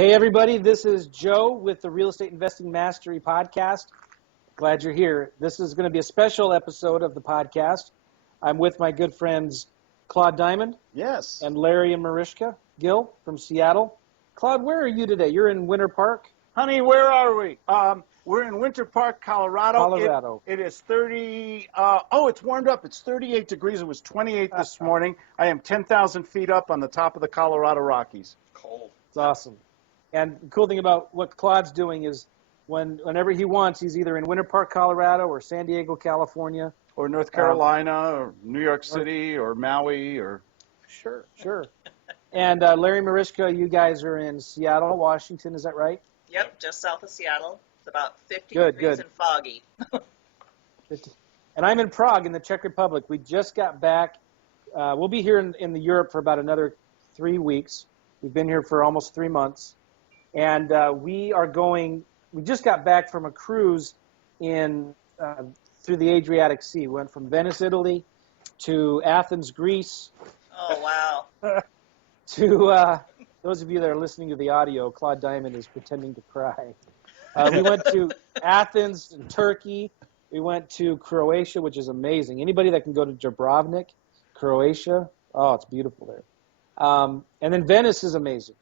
Hey, everybody, this is Joe with the Real Estate Investing Mastery podcast. Glad you're here. This is going to be a special episode of the podcast. I'm with my good friends Claude Diamond. Yes. And Larry and Mariska Gill from Seattle. Claude, where are you today? You're in Winter Park? Honey, where are we? We're in Winter Park, Colorado. Colorado. It is 30, it's warmed up. It's 38 degrees. It was 28 this morning. I am 10,000 feet up on the top of the Colorado Rockies. Cold. It's awesome. And the cool thing about what Claude's doing is whenever he wants, he's either in Winter Park, Colorado or San Diego, California. Or North Carolina or New York City or Maui or... Sure. And Larry, Mariska, you guys are in Seattle, Washington. Is that right? Yep, just south of Seattle. It's about 50 degrees and foggy. 50. And I'm in Prague in the Czech Republic. We just got back. We'll be here in Europe for about another 3 weeks. We've been here for almost 3 months. And we just got back from a cruise through the Adriatic Sea. We went from Venice, Italy to Athens, Greece. Oh, wow. To those of you that are listening to the audio, Claude Diamond is pretending to cry. We went to Athens and Turkey. We went to Croatia, which is amazing. Anybody that can go to Dubrovnik, Croatia, oh, it's beautiful there. And then Venice is amazing.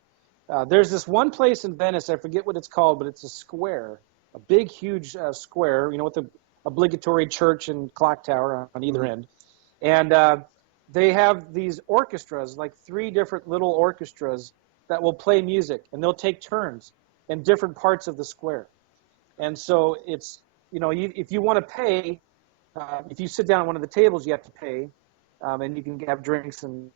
There's this one place in Venice, I forget what it's called, but it's a square, a big, huge square, with the obligatory church and clock tower on either end. And they have these orchestras, like 3 different little orchestras that will play music, and they'll take turns in different parts of the square. And so it's, if you want to pay, if you sit down at one of the tables, you have to pay, and you can have drinks and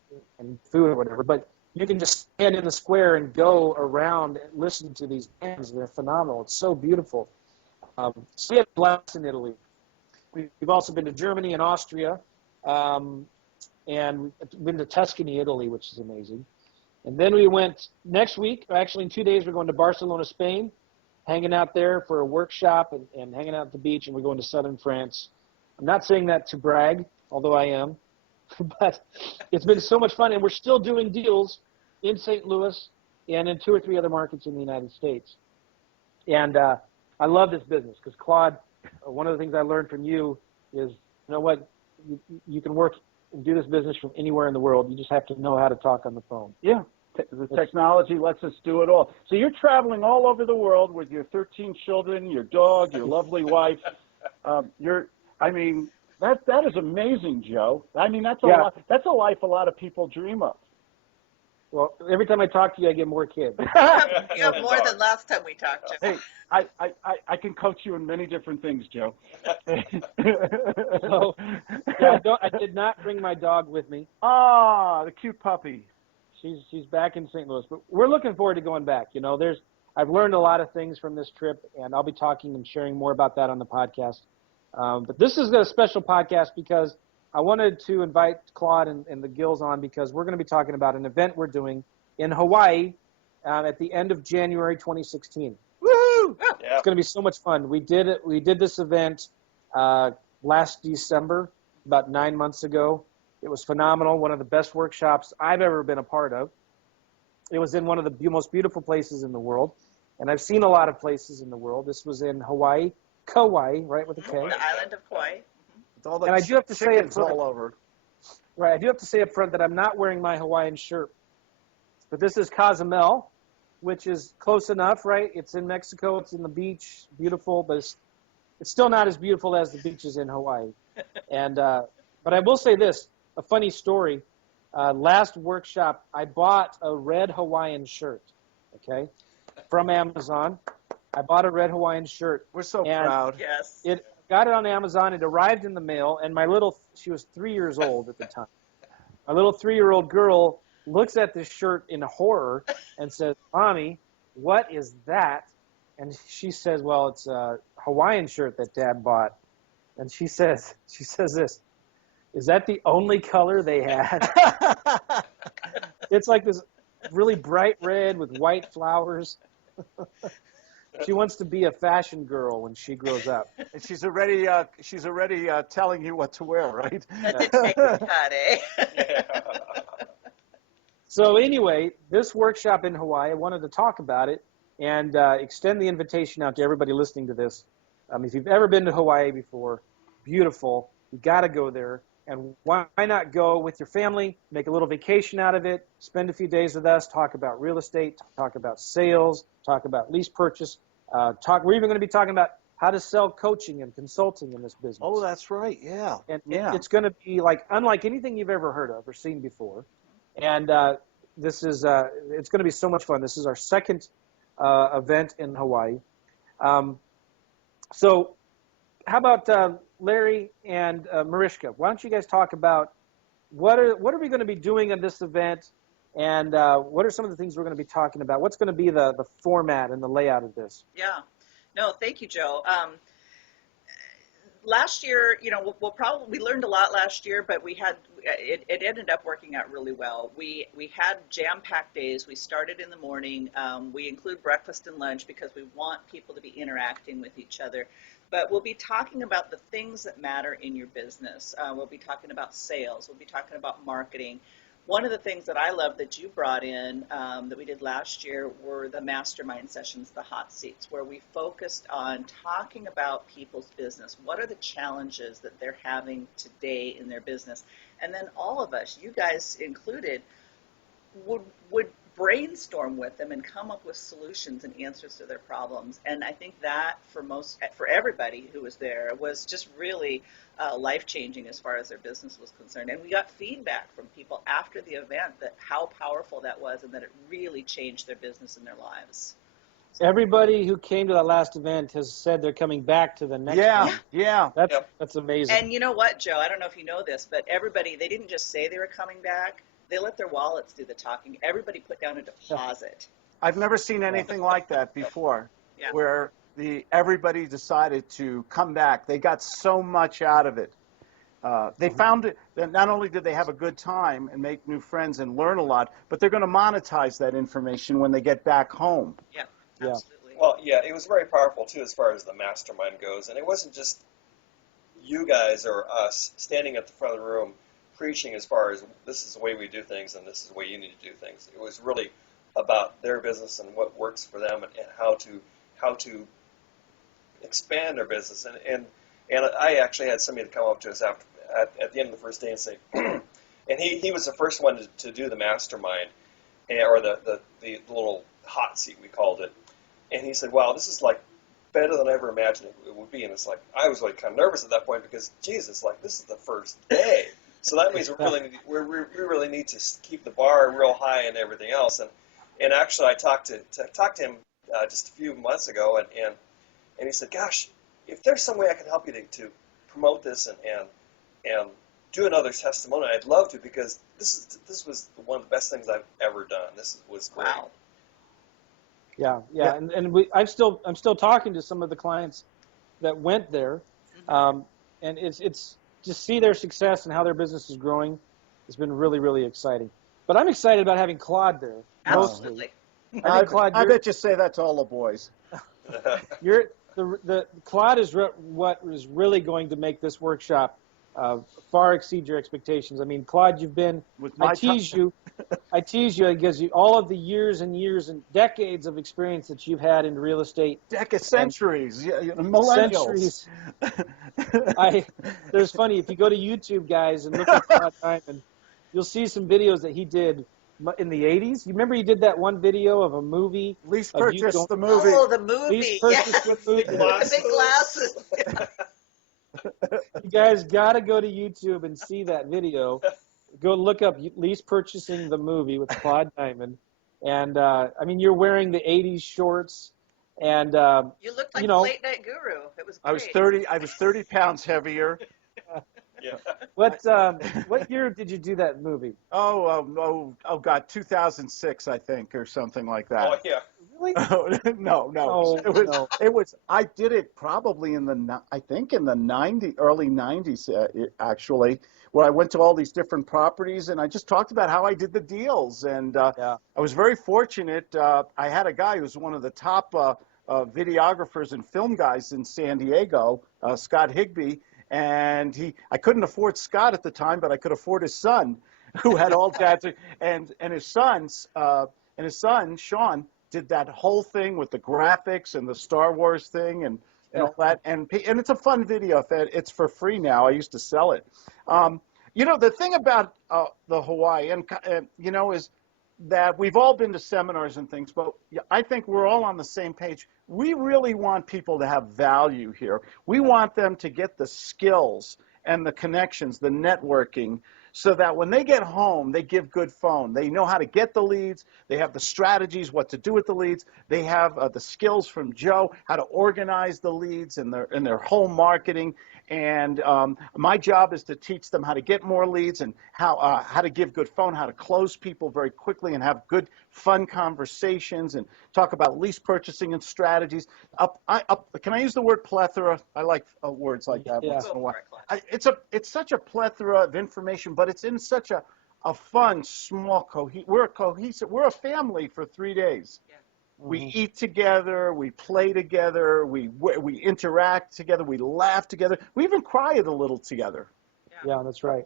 food or whatever. But you can just stand in the square and go around and listen to these bands. They're phenomenal. It's so beautiful. So we had a blast in Italy. We've also been to Germany and Austria, and we've been to Tuscany, Italy, which is amazing. And then we went next week, actually in 2 days, we're going to Barcelona, Spain, hanging out there for a workshop and hanging out at the beach, and we're going to southern France. I'm not saying that to brag, although I am, but it's been so much fun, and we're still doing deals in St. Louis and in 2 or 3 other markets in the United States. And I love this business because, Claude, one of the things I learned from you is, you can work and do this business from anywhere in the world. You just have to know how to talk on the phone. Yeah, the technology lets us do it all. So you're traveling all over the world with your 13 children, your dog, your lovely wife. That is amazing, Joe. I mean, that's a life a lot of people dream of. Well, every time I talk to you, I get more kids. You have more than last time we talked, Joe. Hey, I can coach you in many different things, Joe. So, I did not bring my dog with me. Ah, the cute puppy. She's back in St. Louis, but we're looking forward to going back. I've learned a lot of things from this trip, and I'll be talking and sharing more about that on the podcast. But this is a special podcast because I wanted to invite Claude and the Gills on because we're going to be talking about an event we're doing in Hawaii at the end of January 2016. Woohoo! Yep. It's going to be so much fun. We did this event last December, about 9 months ago. It was phenomenal. One of the best workshops I've ever been a part of. It was in one of the most beautiful places in the world, and I've seen a lot of places in the world. This was in Hawaii, Kauai, right, with a K. The island of Kauai. And I do have to say it all over. Right, I do have to say up front that I'm not wearing my Hawaiian shirt. But this is Cozumel, which is close enough, right? It's in Mexico, it's in the beach, beautiful, but it's still not as beautiful as the beaches in Hawaii. And but I will say this, a funny story. Last workshop, I bought a red Hawaiian shirt, okay, from Amazon. I bought a red Hawaiian shirt. We're so proud. Yes. Got it on Amazon. It arrived in the mail, and she was 3 years old at the time. My little 3-year-old girl looks at this shirt in horror and says, "Mommy, what is that?" And she says, "Well, it's a Hawaiian shirt that Dad bought." And she says this, "Is that the only color they had?" It's like this really bright red with white flowers. She wants to be a fashion girl when she grows up. And she's already telling you what to wear, right? That did take the cut, eh? So anyway, this workshop in Hawaii, I wanted to talk about it and extend the invitation out to everybody listening to this. If you've ever been to Hawaii before, beautiful. You got to go there. And why not go with your family, make a little vacation out of it, spend a few days with us, talk about real estate, talk about sales, talk about lease purchase. We're even going to be talking about how to sell coaching and consulting in this business. Oh, that's right. Yeah. And yeah. it's going to be unlike anything you've ever heard of or seen before. And this is it's going to be so much fun. This is our second event in Hawaii. So how about Larry and Mariska? Why don't you guys talk about what are we going to be doing at this event, and what are some of the things we're going to be talking about? What's going to be the format and the layout of this? Yeah. No, thank you, Joe. Last year, we learned a lot last year, but it ended up working out really well. We had jam-packed days. We started in the morning. We include breakfast and lunch because we want people to be interacting with each other. But we'll be talking about the things that matter in your business. We'll be talking about sales. We'll be talking about marketing. One of the things that I love that you brought in that we did last year were the mastermind sessions, the hot seats, where we focused on talking about people's business. What are the challenges that they're having today in their business? And then all of us, you guys included, would brainstorm with them and come up with solutions and answers to their problems. And I think that for everybody who was there was just really life-changing as far as their business was concerned. And we got feedback from people after the event that how powerful that was and that it really changed their business and their lives. Everybody who came to that last event has said they're coming back to the next one. Yeah. That's amazing. And you know what, Joe? I don't know if you know this, but everybody, they didn't just say they were coming back. They let their wallets do the talking. Everybody put down a deposit. I've never seen anything like that before, where everybody decided to come back. They got so much out of it. They found it that not only did they have a good time and make new friends and learn a lot, but they're going to monetize that information when they get back home. Yeah, absolutely. Well, it was very powerful, too, as far as the mastermind goes. And it wasn't just you guys or us standing at the front of the room preaching as far as this is the way we do things and this is the way you need to do things. It was really about their business and what works for them and how to expand their business. And I actually had somebody come up to us at the end of the first day and say, and he was the first one to do the mastermind, or the little hot seat, we called it. And he said, wow, this is like better than I ever imagined it would be. And it's like, I was like kind of nervous at that point because, Jesus, like this is the first day. So that means we really need to keep the bar real high and everything else. And actually, I talked to him just a few months ago, and he said, "Gosh, if there's some way I can help you to promote this and do another testimonial, I'd love to because this was one of the best things I've ever done. This was great." Wow. Yeah. And I'm still talking to some of the clients that went there, and it's to see their success and how their business is growing has been really, really exciting. But I'm excited about having Claude there. Absolutely. Mostly. I think Claude, I bet you say that to all the boys. Claude is what is really going to make this workshop far exceed your expectations. I mean, Claude, you've been. I tease you because all of the years and years and decades of experience that you've had in real estate. Centuries, millennials. Centuries. There's funny, if you go to YouTube, guys, and look at Claude Diamond, you'll see some videos that he did in the 80s. You remember he did that one video of a movie? Lease Purchase, the movie. Oh, the movie. Lease Purchase, the movie. The big glasses. You guys got to go to YouTube and see that video. Go look up Lease Purchasing the Movie with Claude Diamond. And, I mean, you're wearing the 80s shorts. And you looked like a late night guru. It was great. I was 30 pounds heavier. Yeah. What year did you do that movie? Oh God, 2006, I think, or something like that. Oh yeah. Really? No. It was. I did it probably in the 90s, early 90s, actually, where I went to all these different properties and I just talked about how I did the deals. And I was very fortunate. I had a guy who was one of the top videographers and film guys in San Diego, Scott Higbee. And I couldn't afford Scott at the time, but I could afford his son. who had all dads, and his son Sean did that whole thing with the graphics and the Star Wars thing and all that, and it's a fun video. It's for free now. I used to sell it. The thing about the Hawaii, is that we've all been to seminars and things, but I think we're all on the same page. We really want people to have value here. We want them to get the skills and the connections, the networking, so that when they get home, they give good phone. They know how to get the leads. They have the strategies, what to do with the leads. They have the skills from Joe, how to organize the leads and their whole marketing. And my job is to teach them how to get more leads and how to give good phone, how to close people very quickly and have good, fun conversations and talk about lease purchasing and strategies. Can I use the word plethora? I like words like that. Yeah. Once in a while. It's such a plethora of information, but it's in such a fun, small, we're a family for 3 days. Yeah. We eat together, we play together, we interact together, we laugh together, we even cry a little together. Yeah, that's right.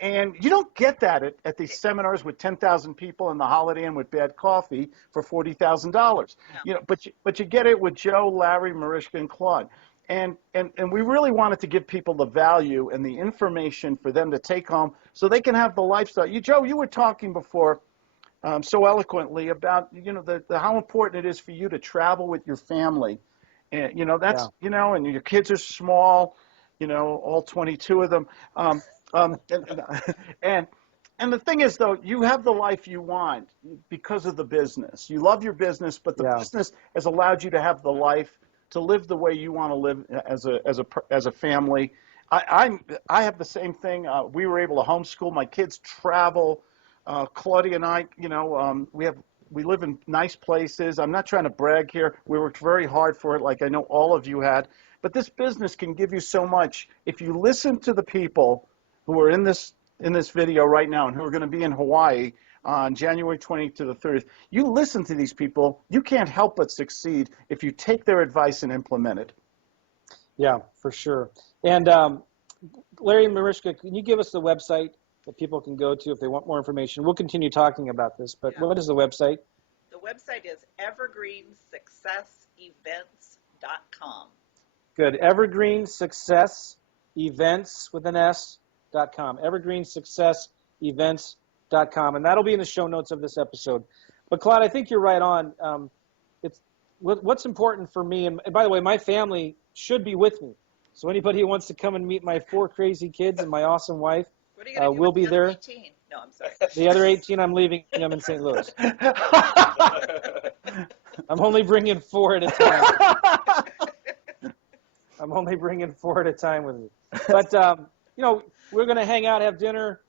And you don't get that at these seminars with 10,000 people in the Holiday Inn with bad coffee for $40,000. No. But you get it with Joe, Larry, Mariska, and Claude. And we really wanted to give people the value and the information for them to take home so they can have the lifestyle. Joe, you were talking before so eloquently about, how important it is for you to travel with your family. And, and your kids are small, all 22 of them. And the thing is, though, you have the life you want because of the business. You love your business, but the business has allowed you to have the life to live the way you want to live as a family. I have the same thing. We were able to homeschool. My kids travel. Claudia and I, we live in nice places. I'm not trying to brag here. We worked very hard for it, like I know all of you had. But this business can give you so much. If you listen to the people who are in this video right now and who are going to be in Hawaii on January 20th to the 30th, you listen to these people, you can't help but succeed if you take their advice and implement it. Yeah, for sure. And Larry and Mariska, can you give us the website that people can go to if they want more information? We'll continue talking about this, but what is the website? The website is evergreensuccessevents.com. Good. Evergreensuccessevents with an S.com. Evergreensuccessevents.com. And that'll be in the show notes of this episode. But Claude, I think you're right on. It's what's important for me, and by the way, my family should be with me. So anybody who wants to come and meet my 4 crazy kids and my awesome wife, what are you going to do we'll with be the there. other 18? No, I'm sorry. The other 18, I'm leaving them in St. Louis. I'm only bringing 4 at a time. I'm only bringing 4 at a time with me. But, we're going to hang out, have dinner,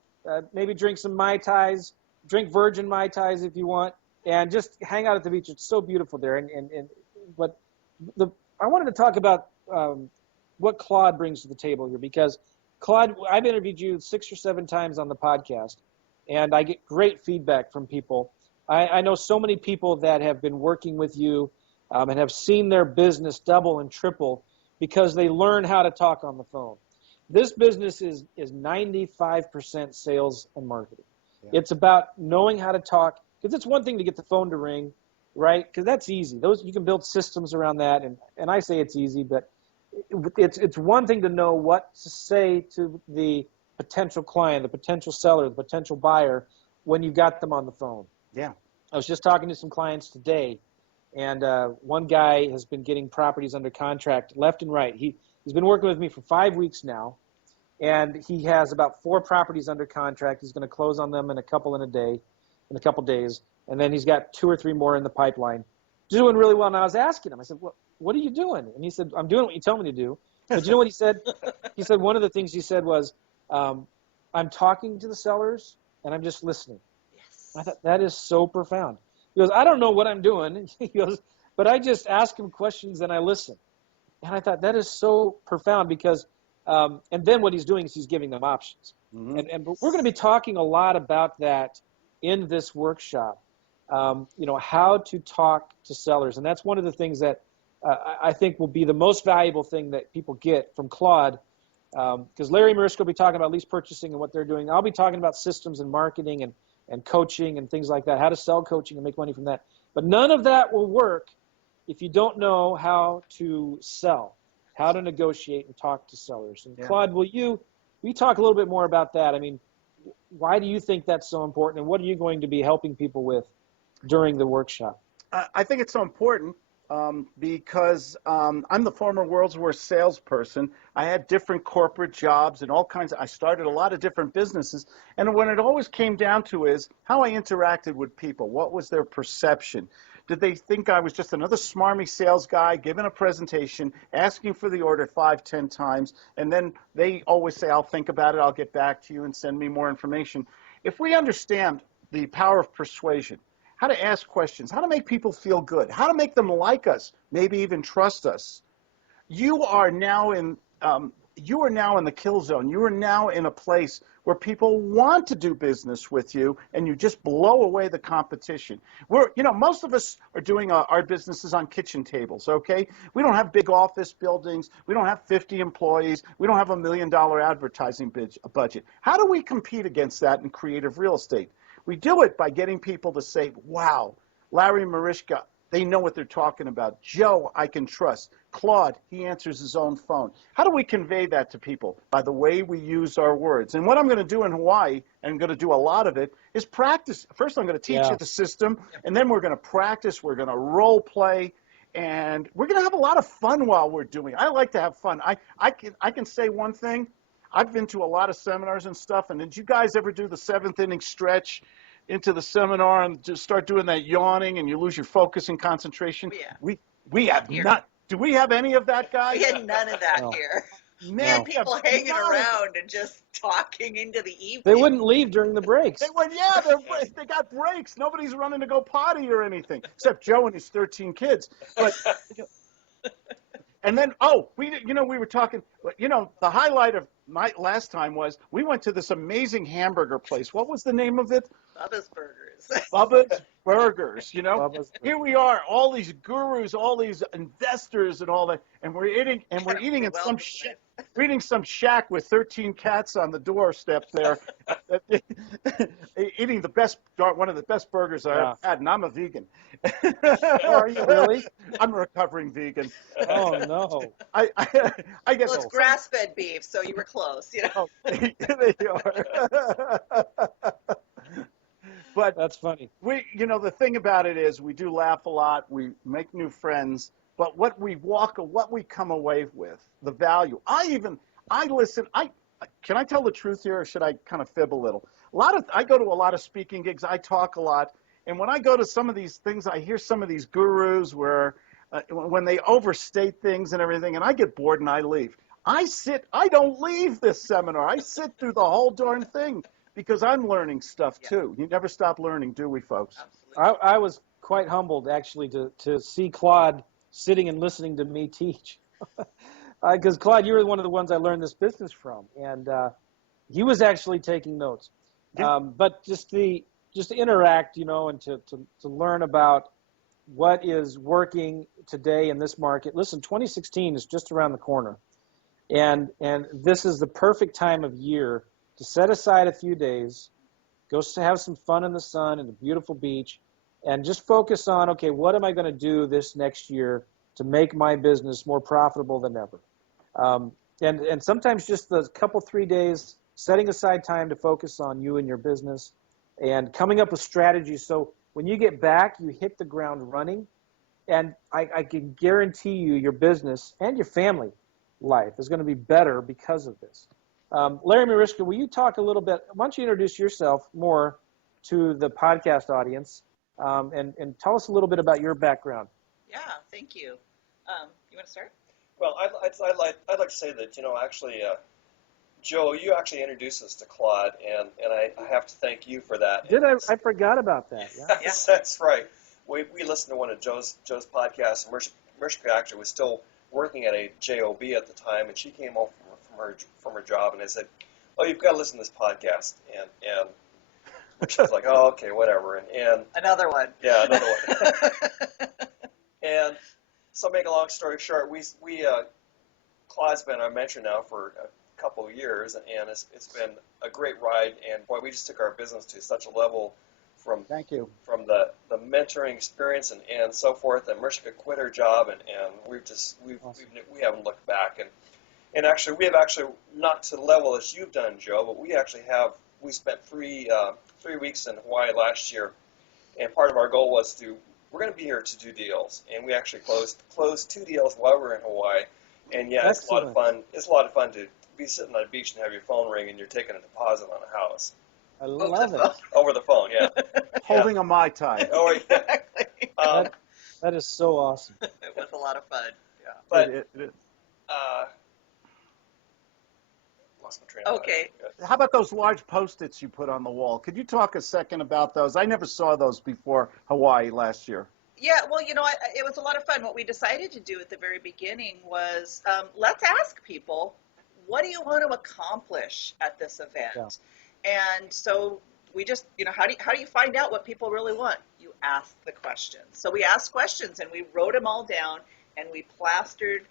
maybe drink some Mai Tais, drink virgin Mai Tais if you want, and just hang out at the beach. It's so beautiful there. I wanted to talk about what Claude brings to the table here, because Claude, I've interviewed you 6 or 7 times on the podcast, and I get great feedback from people. I know so many people that have been working with you and have seen their business double and triple because they learn how to talk on the phone. This business is 95% sales and marketing. Yeah. It's about knowing how to talk, because it's one thing to get the phone to ring, right? Because that's easy. You can build systems around that, and I say it's easy, but it's one thing to know what to say to the potential client, the potential seller, the potential buyer when you got them on the phone. Yeah. I was just talking to some clients today, and one guy has been getting properties under contract left and right. He's been working with me for 5 weeks now, and he has about 4 properties under contract. He's going to close on them in a couple days, and then he's got 2 or 3 more in the pipeline. Doing really well. And I was asking him, I said, what are you doing? And he said, I'm doing what you tell me to do. But you know what he said? He said one of the things he said was, I'm talking to the sellers, and I'm just listening. Yes. I thought, that is so profound. He goes, I don't know what I'm doing. He goes, but I just ask him questions and I listen. And I thought, that is so profound because, and then what he's doing is he's giving them options. Mm-hmm. And we're going to be talking a lot about that in this workshop, how to talk to sellers. And that's one of the things that I think will be the most valuable thing that people get from Claude Because Larry and Mariska will be talking about lease purchasing and what they're doing. I'll be talking about systems and marketing and coaching and things like that, how to sell coaching and make money from that. But none of that will work if you don't know how to sell, how to negotiate and talk to sellers. And Claude, will you talk a little bit more about that? I mean, why do you think that's so important, and what are you going to be helping people with during the workshop? I think it's so important because I'm the former World's Worst salesperson. I had different corporate jobs and all kinds I started a lot of different businesses. And when it always came down to is how I interacted with people. What was their perception? Did they think I was just another smarmy sales guy giving a presentation, asking for the order 5, 10 times, and then they always say, I'll think about it, I'll get back to you and send me more information. If we understand the power of persuasion, how to ask questions, how to make people feel good, how to make them like us, maybe even trust us, you are now in the kill zone. You are now in a place where people want to do business with you, and you just blow away the competition. Most of us are doing our businesses on kitchen tables, okay? We don't have big office buildings. We don't have 50 employees. We don't have $1 million advertising budget. How do we compete against that in creative real estate? We do it by getting people to say, wow, Larry and Mariska, they know what they're talking about. Joe, I can trust. Claude, he answers his own phone. How do we convey that to people? By the way we use our words. And what I'm going to do in Hawaii, and I'm going to do a lot of it, is practice. First, I'm going to teach you the system, and then we're going to practice. We're going to role play, and we're going to have a lot of fun while we're doing it. I like to have fun. I can say one thing. I've been to a lot of seminars and stuff, and did you guys ever do the 7th inning stretch into the seminar and just start doing that yawning and you lose your focus and concentration? Yeah. We have not. Do we have any of that, guys? We had none of that here. Man, People hanging around and just talking into the evening. They wouldn't leave during the breaks. They got breaks. Nobody's running to go potty or anything, except Joe and his 13 kids. But and then, we were talking, the highlight of my last time was we went to this amazing hamburger place. What was the name of it? Bubba's Burgers. Bubba's Burgers, Bubba's Here we are, all these gurus, all these investors and all that, and we're eating in some shack with 13 cats on the doorstep there, eating one of the best burgers I ever had, and I'm a vegan. Are you really? I'm a recovering vegan. Oh no! I guess it's grass-fed beef, so you were close. There you are. But that's funny. The thing about it is we do laugh a lot. We make new friends. But what we come away with, the value. Can I tell the truth here, or should I kind of fib a little? I go to a lot of speaking gigs. I talk a lot. And when I go to some of these things, I hear some of these gurus where when they overstate things and everything, and I get bored and I leave. I don't leave this seminar. I sit through the whole darn thing because I'm learning stuff too. You never stop learning, do we, folks? Absolutely. I was quite humbled, actually, to see Claude sitting and listening to me teach. Because, Claude, you were one of the ones I learned this business from. And he was actually taking notes. But just to interact, and to learn about what is working today in this market. Listen, 2016 is just around the corner. And this is the perfect time of year to set aside a few days, go to have some fun in the sun and a beautiful beach, and just focus on, okay, what am I going to do this next year to make my business more profitable than ever? And sometimes just the couple, 3 days, setting aside time to focus on you and your business and coming up with strategies. So when you get back, you hit the ground running, and I can guarantee you your business and your family life is going to be better because of this. Larry Mariska, will you talk a little bit? Why don't you introduce yourself more to the podcast audience and tell us a little bit about your background? Yeah, thank you. You want to start? Well, I'd like to say that, actually, Joe, you actually introduced us to Claude, and I have to thank you for that. I forgot about that. Yeah. Yes, that's right. We listened to one of Joe's podcasts, and Mariska actually was still working at a JOB at the time, and she came home from her job, and I said, "Oh, you've got to listen to this podcast." And she was like, "Oh, okay, whatever." And another one. Yeah, another one. And so, make a long story short, we Claude's been our mentor now for couple of years, and it's been a great ride. And boy, we just took our business to such a level from Thank you. from the mentoring experience and so forth. And Marcia quit her job, and we haven't looked back. And actually, we have actually not to the level as you've done, Joe, but we spent 3 weeks in Hawaii last year, and part of our goal was we're going to be here to do deals, and we actually closed 2 deals while we were in Hawaii. And yeah, it's a lot of fun. It's a lot of fun to be sitting on the beach and have your phone ring and you're taking a deposit on a house. I love it. Over the phone, yeah. Holding a Mai Tai. Oh, yeah. Exactly. That is so awesome. It was a lot of fun. Yeah. But It- lost my train of thought. Okay. How about those large Post-its you put on the wall? Could you talk a second about those? I never saw those before Hawaii last year. Yeah, well, it was a lot of fun. What we decided to do at the very beginning was let's ask people, what do you want to accomplish at this event? Yeah. And so we just, how do you find out what people really want? You ask the questions. So we asked questions and we wrote them all down and we plastered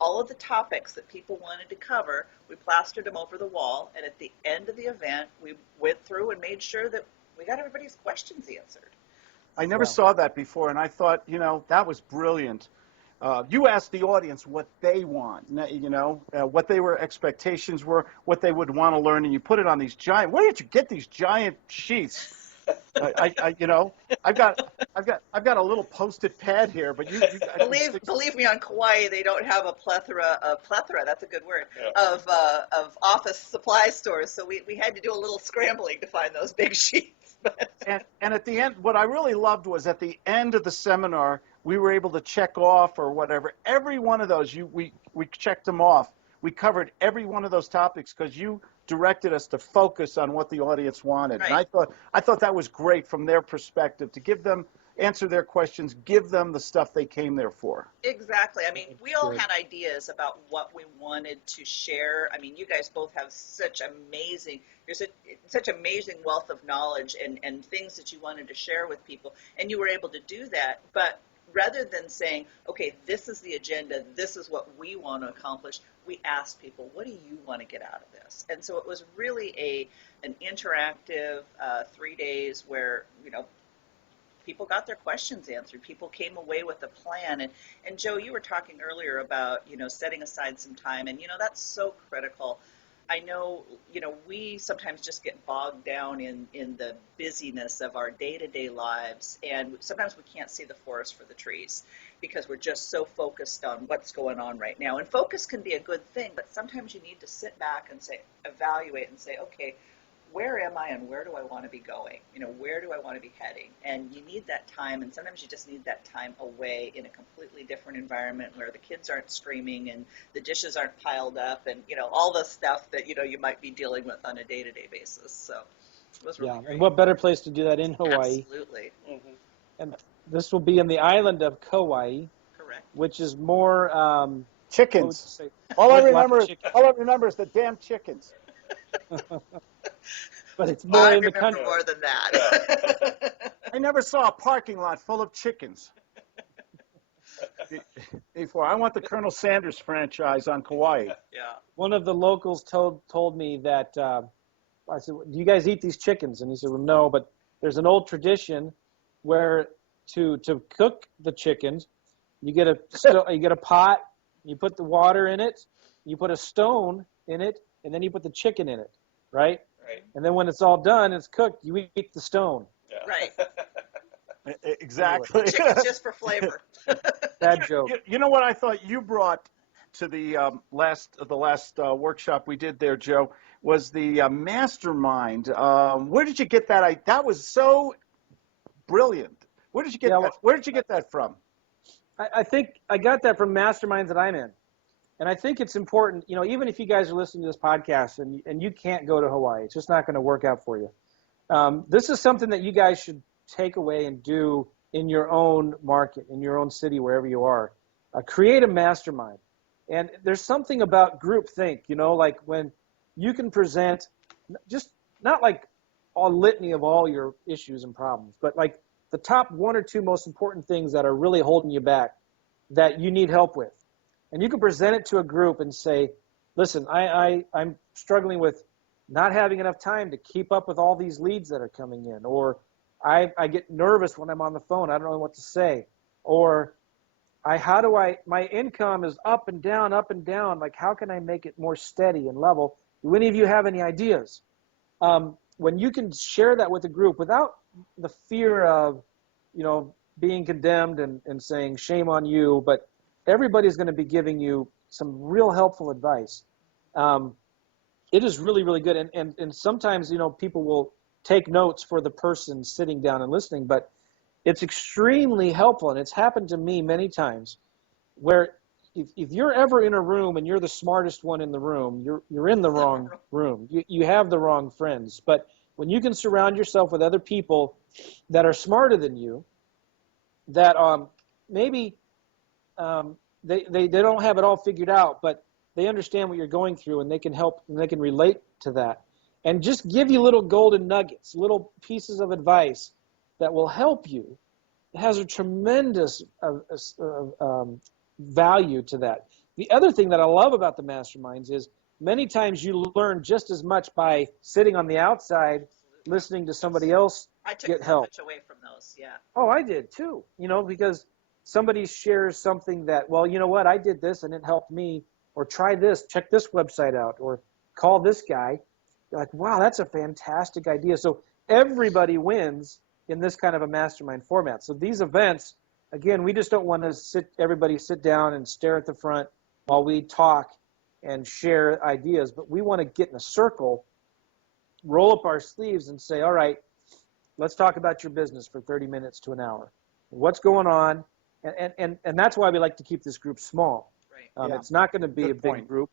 all of the topics that people wanted to cover. We plastered them over the wall, and at the end of the event, we went through and made sure that we got everybody's questions answered. I never saw that before, and I thought, that was brilliant. You asked the audience what they want, what their expectations were, what they would want to learn, and you put it on these giant. Where did you get these giant sheets? I've got a little Post-it pad here, but you believe me, on Kauai they don't have a plethora. That's a good word. Yeah. Of office supply stores, so we had to do a little scrambling to find those big sheets. And at the end, what I really loved was at the end of the seminar, we were able to check off or whatever. Every one of those, we checked them off. We covered every one of those topics because you directed us to focus on what the audience wanted. Right. And I thought that was great from their perspective to give them, answer their questions, give them the stuff they came there for. Exactly. I mean, we all had ideas about what we wanted to share. I mean, you guys both have such amazing wealth of knowledge and things that you wanted to share with people, and you were able to do that. But rather than saying, okay, this is the agenda, this is what we want to accomplish, we asked people, what do you want to get out of this? And so it was really an interactive 3 days where, people got their questions answered. People came away with a plan. And Joe, you were talking earlier about, setting aside some time. And, that's so critical. I know, we sometimes just get bogged down in the busyness of our day-to-day lives. And sometimes we can't see the forest for the trees because we're just so focused on what's going on right now. And focus can be a good thing, but sometimes you need to sit back and evaluate and say, okay, where am I and where do I want to be going? Where do I want to be heading? And you need that time, and sometimes you just need that time away in a completely different environment where the kids aren't screaming and the dishes aren't piled up and, all the stuff that, you might be dealing with on a day-to-day basis. So it was really great. And what better place to do that in Hawaii? Absolutely. Mm-hmm. And this will be in the island of Kauai, Correct. which is more Chickens. All I remember is the damn chickens. But it's more in the I country. remember more than that. I never saw a parking lot full of chickens. Before, I want the Colonel Sanders franchise on Kauai. Yeah. One of the locals told me that, I said, do you guys eat these chickens? And he said, well, no, but there's an old tradition where to cook the chickens, you get a pot, you put the water in it, you put a stone in it, and then you put the chicken in it, right? Right. And then when it's all done, it's cooked, you eat the stone. Yeah. Right. Exactly. Chicken's just for flavor. Bad joke. You know what I thought you brought to the last workshop we did there, Joe, was the Mastermind. Where did you get that? That was so brilliant. Where did you get that? Where did you get that from? I think I got that from masterminds that I'm in. And I think it's important, even if you guys are listening to this podcast and you can't go to Hawaii, it's just not going to work out for you. This is something that you guys should take away and do in your own market, in your own city, wherever you are. Create a mastermind. And there's something about groupthink, like when you can present just not like a litany of all your issues and problems, but like the top 1 or 2 most important things that are really holding you back that you need help with. And you can present it to a group and say, listen, I'm struggling with not having enough time to keep up with all these leads that are coming in, or I get nervous when I'm on the phone. I don't know what to say, or my income is up and down, up and down. Like, how can I make it more steady and level? Do any of you have any ideas? When you can share that with a group without the fear of, being condemned and saying shame on you, but everybody's going to be giving you some real helpful advice. It is really, really good. And sometimes, people will take notes for the person sitting down and listening, but it's extremely helpful. And it's happened to me many times where if you're ever in a room and you're the smartest one in the room, you're in the wrong room. You have the wrong friends. But when you can surround yourself with other people that are smarter than you, that maybe they don't have it all figured out, but they understand what you're going through, and they can help, and they can relate to that, and just give you little golden nuggets, little pieces of advice that will help you. It has a tremendous value to that. The other thing that I love about the masterminds is many times you learn just as much by sitting on the outside, listening to somebody else get help. I took so much away from those, yeah. Oh, I did too, because somebody shares something that, well, you know what, I did this and it helped me, or try this, check this website out, or call this guy. You're like, wow, that's a fantastic idea. So everybody wins in this kind of a mastermind format. So these events, again, we just don't want to everybody sit down and stare at the front while we talk and share ideas, but we want to get in a circle, roll up our sleeves and say, all right, let's talk about your business for 30 minutes to an hour. What's going on? And that's why we like to keep this group small. Right. It's not going to be a big group.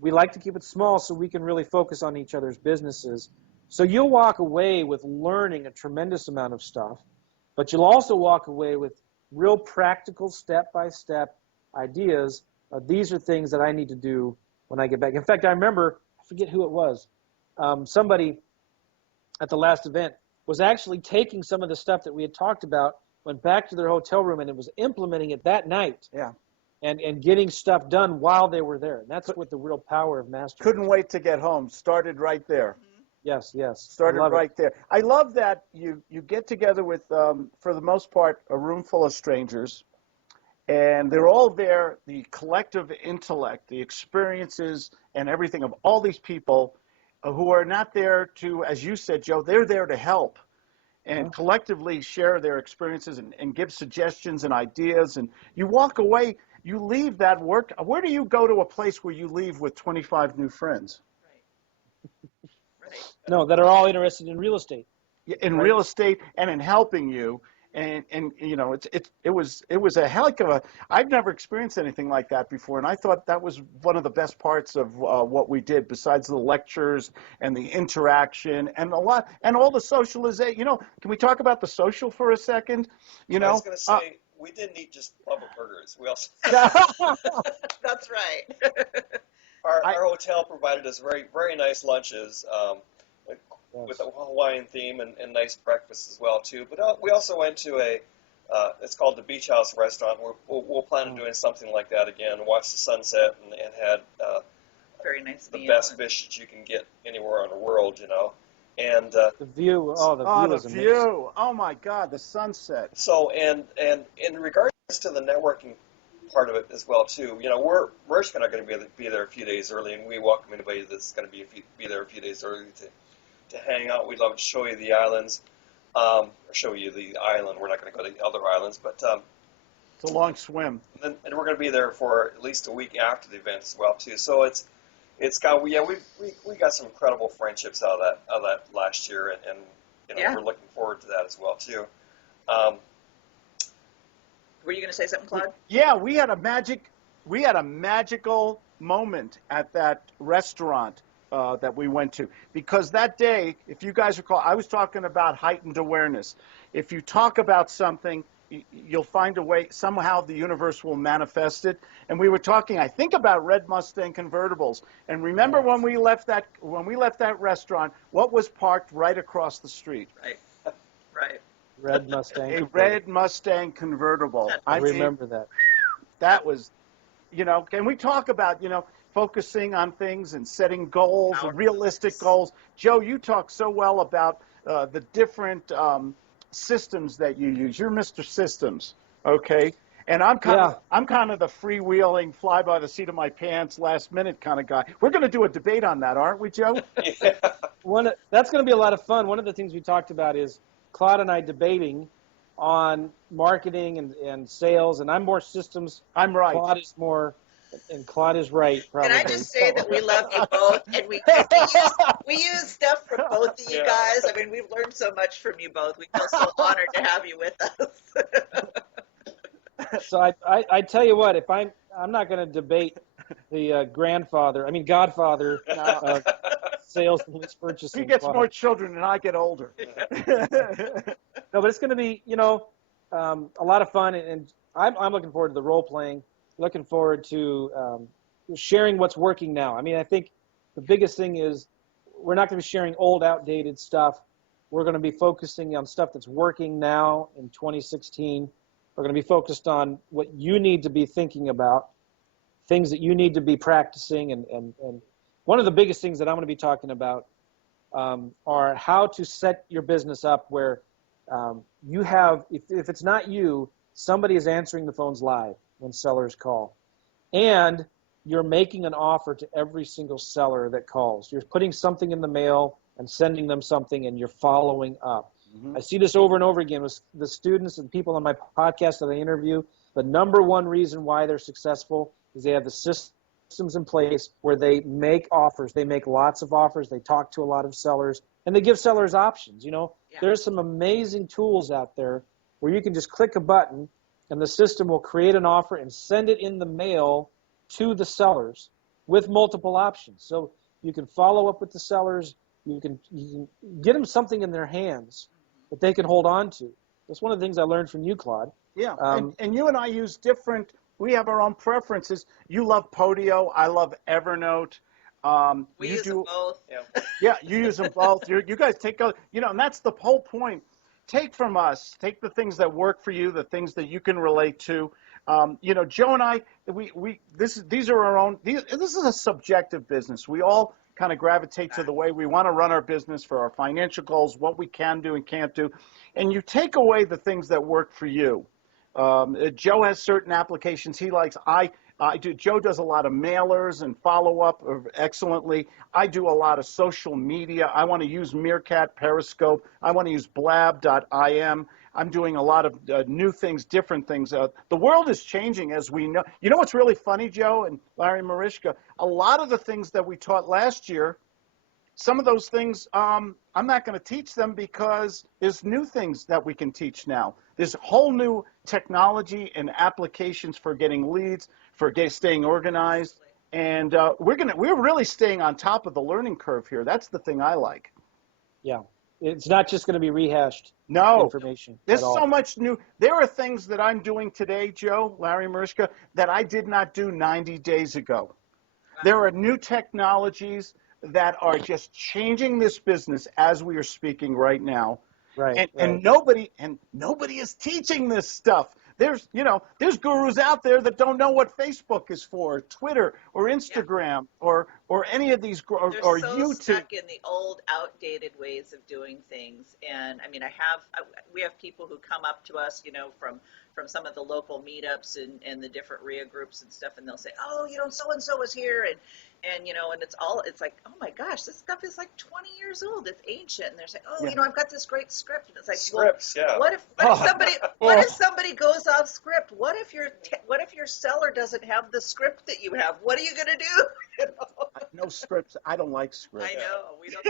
We like to keep it small so we can really focus on each other's businesses. So you'll walk away with learning a tremendous amount of stuff, but you'll also walk away with real practical step-by-step ideas. These are things that I need to do when I get back. In fact, I remember, I forget who it was, somebody at the last event was actually taking some of the stuff that we had talked about, went back to their hotel room, and it was implementing it that night. Yeah. And getting stuff done while they were there. And that's what the real power of Mastermind. Couldn't wait to get home. Started right there. Yes. Started right there. I love that you get together with, for the most part, a room full of strangers, and they're all there, the collective intellect, the experiences and everything of all these people who are not there to, as you said, Joe, they're there to help and collectively share their experiences and give suggestions and ideas. And you walk away, you leave that work. Where do you go to a place where you leave with 25 new friends? Right. No, that are all interested in real estate. In real estate and in helping you. And it was a heck of a, I've never experienced anything like that before, and I thought that was one of the best parts of what we did, besides the lectures and the interaction and all the socialization. Can we talk about the social for a second? I was going to say, we didn't eat just Bubba burgers. We also That's right. our hotel provided us very, very nice lunches. With a Hawaiian theme and nice breakfast as well too. But we also went to it's called the Beach House Restaurant. We'll plan on doing something like that again. Watch the sunset and had very nice the meal. best fish that you can get anywhere in the world, And the view, the view. Oh my God, the sunset. So and in regards to the networking part of it as well too, we're just going to be there a few days early, and we welcome anybody that's going to be there a few days early to hang out. We'd love to show you the islands, or show you the island. We're not going to go to the other islands, but it's a long swim. And we're going to be there for at least a week after the event as well too. So it's got we got some incredible friendships out of that last year, and we're looking forward to that as well too. Were you going to say something, Claude? Yeah, we had a magical moment at that restaurant that we went to, because that day, if you guys recall, I was talking about heightened awareness. If you talk about something, you'll find a way, somehow the universe will manifest it. And we were talking, I think, about red Mustang convertibles. And remember when we left that restaurant, what was parked right across the street? Right. Red Mustang. A red Mustang convertible. I remember that. That was, can we talk about, focusing on things and setting goals, and realistic goals. Joe, you talk so well about the different systems that you use. You're Mr. Systems, okay? And I'm kind of the freewheeling, fly by the seat of my pants, last minute kind of guy. We're going to do a debate on that, aren't we, Joe? Yeah. That's going to be a lot of fun. One of the things we talked about is Claude and I debating on marketing and sales, and I'm more systems. I'm right. Claude is more, and Claude is right, probably. Can I just say that we love you both, and we use stuff from both of you guys. I mean, we've learned so much from you both. We feel so honored to have you with us. So I tell you what, if I'm not going to debate the Godfather of sales and lease purchasing. He gets more children and I get older. No, but it's going to be, a lot of fun, and I'm looking forward to the role playing. Looking forward to sharing what's working now. I mean, I think the biggest thing is we're not going to be sharing old, outdated stuff. We're going to be focusing on stuff that's working now in 2016. We're going to be focused on what you need to be thinking about, things that you need to be practicing. And one of the biggest things that I'm going to be talking about are how to set your business up where you have, if it's not you, somebody is answering the phones live when sellers call. And you're making an offer to every single seller that calls. You're putting something in the mail and sending them something, and you're following up. I see this over and over again with the students and people on my podcast that I interview. The number one reason why they're successful is they have the systems in place where they make offers. They make lots of offers. They talk to a lot of sellers, and they give sellers options. There's some amazing tools out there where you can just click a button, and the system will create an offer and send it in the mail to the sellers with multiple options. So you can follow up with the sellers. You can get them something in their hands that they can hold on to. That's one of the things I learned from you, Claude. Yeah, and you and I use different, we have our own preferences. You love Podio, I love Evernote. We use them both. Yeah, you use them both. You guys take, and that's the whole point. Take from us, take the things that work for you, the things that you can relate to. Joe and I, these are our own, this is a subjective business. We all kind of gravitate to the way we want to run our business for our financial goals, what we can do and can't do. And you take away the things that work for you. Joe has certain applications he likes. I do. Joe does a lot of mailers and follow-up excellently. I do a lot of social media. I want to use Meerkat, Periscope. I want to use blab.im. I'm doing a lot of new things, different things. The world is changing, as we know. You know what's really funny, Joe and Larry Mariska? A lot of the things that we taught last year, some of those things, I'm not going to teach them because there's new things that we can teach now. There's whole new technology and applications for getting leads, for staying organized, and we're really staying on top of the learning curve here. That's the thing I like. Yeah, it's not just going to be rehashed information. There's so much new. There are things that I'm doing today, Joe, Larry Mariska, that I did not do 90 days ago. Wow. There are new technologies that are just changing this business as we are speaking right now. Right. And nobody is teaching this stuff. There's gurus out there that don't know what Facebook is for, Twitter or Instagram or any of these or so YouTube. Stuck in the old, outdated ways of doing things. And I mean, we have people who come up to us, from some of the local meetups and the different RIA groups and stuff, and they'll say, oh, so and so is here, and it's like, oh my gosh, this stuff is like 20 years old, it's ancient, and they're saying, oh, I've got this great script, and it's like, scripts, well, what if somebody goes off script? What if your seller doesn't have the script that you have? What are you going to do? No scripts. I don't like scripts. I know. We don't.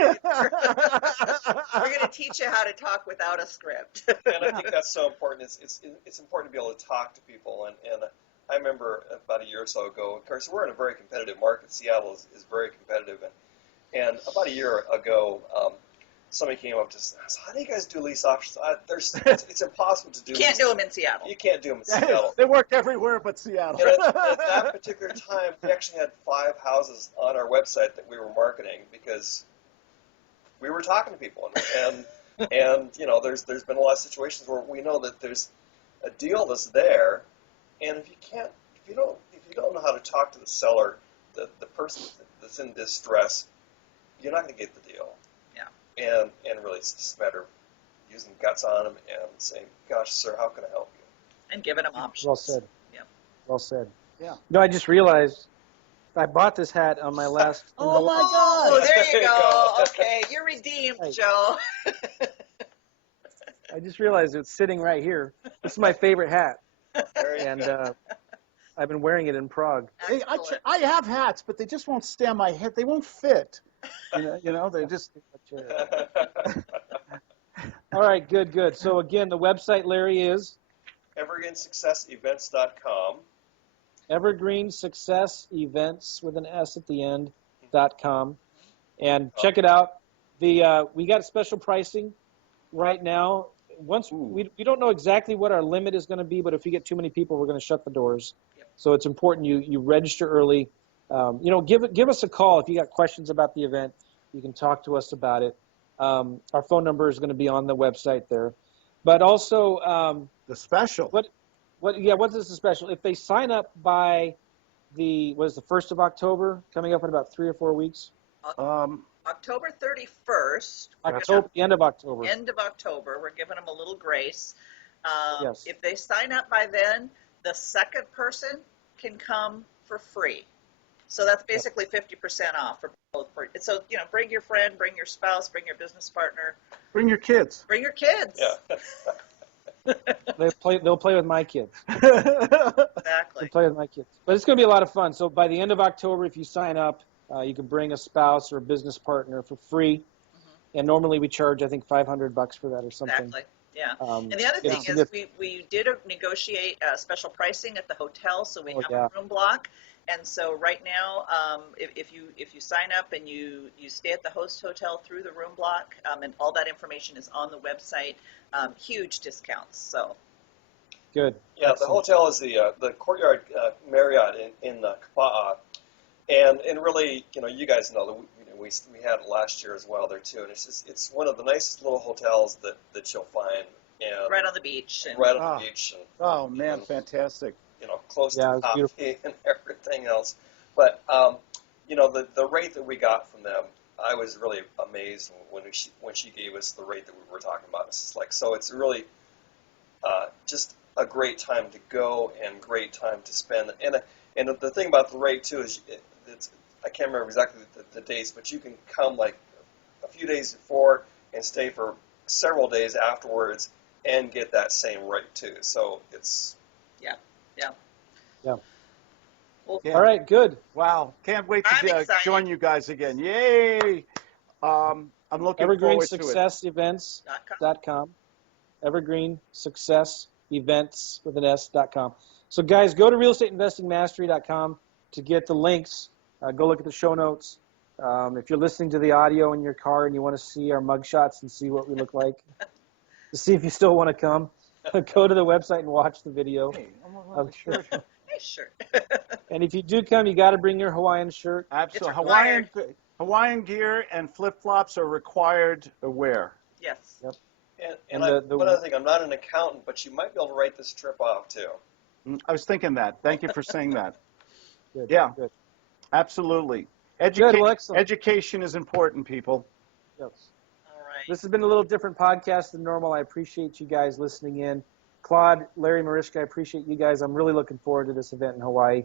We're going to teach you how to talk without a script. And I think that's so important. It's important to be able to talk to people. And I remember about a year or so ago, of course, we're in a very competitive market. Seattle is very competitive. And about a year ago, somebody came up to us, how do you guys do lease options? It's impossible to do. You can't do them in Seattle. You can't do them in Seattle. They work everywhere but Seattle. And at that particular time, we actually had 5 houses on our website that we were marketing because we were talking to people. And there's been a lot of situations where we know that there's a deal that's there, and if you don't know how to talk to the seller the person that's in distress, you're not going to get the deal. Yeah. And really, it's just a matter of using guts on them and saying, "Gosh, sir, how can I help you?" And giving them options. Well said. Yeah. Well said. Yeah. No, I just realized I bought this hat on my last. Oh my Oh, God! there you There you go. go. Okay, you're redeemed, Hey. Joe. I just realized it's sitting right here. This is my favorite hat, Very and good. I've been wearing it in Prague. Hey, Excellent. I have hats, but they just won't stay on my head. They won't fit. They just. All right, good. So again, the website, Larry, is EvergreenSuccessEvents.com. Evergreen Success Events with an S at the end .com, and check it out. We got special pricing right now. Once we don't know exactly what our limit is going to be, but if we get too many people, we're going to shut the doors. Yep. So it's important you register early. Give us a call if you got questions about the event. You can talk to us about it. Our phone number is going to be on the website there. But also, The special. what is the special? If they sign up by the 1st of October, coming up in about 3 or 4 weeks? October 31st. The end of October. End of October. We're giving them a little grace. Yes. If they sign up by then, the second person can come for free. So that's basically 50% off for both. So, bring your friend, bring your spouse, bring your business partner. Bring your kids. Bring your kids. Yeah. They'll play with my kids. Exactly. They'll play with my kids. But it's going to be a lot of fun. So by the end of October, if you sign up, you can bring a spouse or a business partner for free. Mm-hmm. And normally we charge, I think, $500 for that or something. Exactly. Yeah. And the other thing is we did negotiate special pricing at the hotel, so we have a room block. And so right now, if you sign up and you stay at the host hotel through the room block, and all that information is on the website, huge discounts. So. Yeah, Good. Excellent. the hotel is the Courtyard Marriott in Kauai, and really, you guys know that we had it last year as well there too, and it's one of the nicest little hotels that you'll find. And right on the beach. Right on the beach. And, oh man, fantastic. Close to coffee and everything else. But the rate that we got from them, I was really amazed when she gave us the rate that we were talking about. It's really just a great time to go and great time to spend. And the thing about the rate too is I can't remember exactly the dates, but you can come like a few days before and stay for several days afterwards and get that same rate too. So it's Yeah. Well, Yeah. All right, good. Wow. Can't wait to join you guys again. Yay. I'm looking forward to it. EvergreenSuccessEvents.com. EvergreenSuccessEvents with an S.com. So guys, go to realestateinvestingmastery.com to get the links. Go look at the show notes. If you're listening to the audio in your car and you want to see our mugshots and see what we look like, to see if you still want to come, go to the website and watch the video. Hey, I'm wearing a shirt. Hey, sure. And if you do come, you got to bring your Hawaiian shirt. Absolutely. Hawaiian gear and flip-flops are required to wear. Yes. Yep. And one other thing, I'm not an accountant, but you might be able to write this trip off too. I was thinking that. Thank you for saying that. Good. Yeah. Good. Absolutely. Excellent. Education is important, people. Yes. All right. This has been a little different podcast than normal. I appreciate you guys listening in. Claude, Larry, Mariska, I appreciate you guys. I'm really looking forward to this event in Hawaii.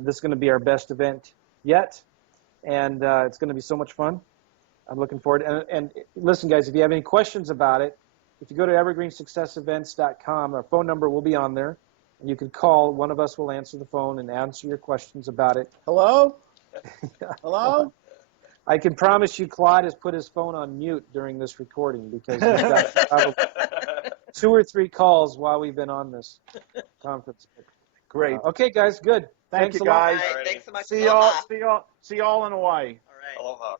This is going to be our best event yet, and it's going to be so much fun. I'm looking forward. And listen, guys, if you have any questions about it, if you go to evergreensuccessevents.com, our phone number will be on there, and you can call. One of us will answer the phone and answer your questions about it. Hello? Hello? I can promise you Claude has put his phone on mute during this recording because he's got probably 2 or 3 calls while we've been on this conference. Great. Okay, guys, good. Thank Thanks you, a lot. guys. All right, thanks so much. See y'all in Hawaii. All right. Aloha.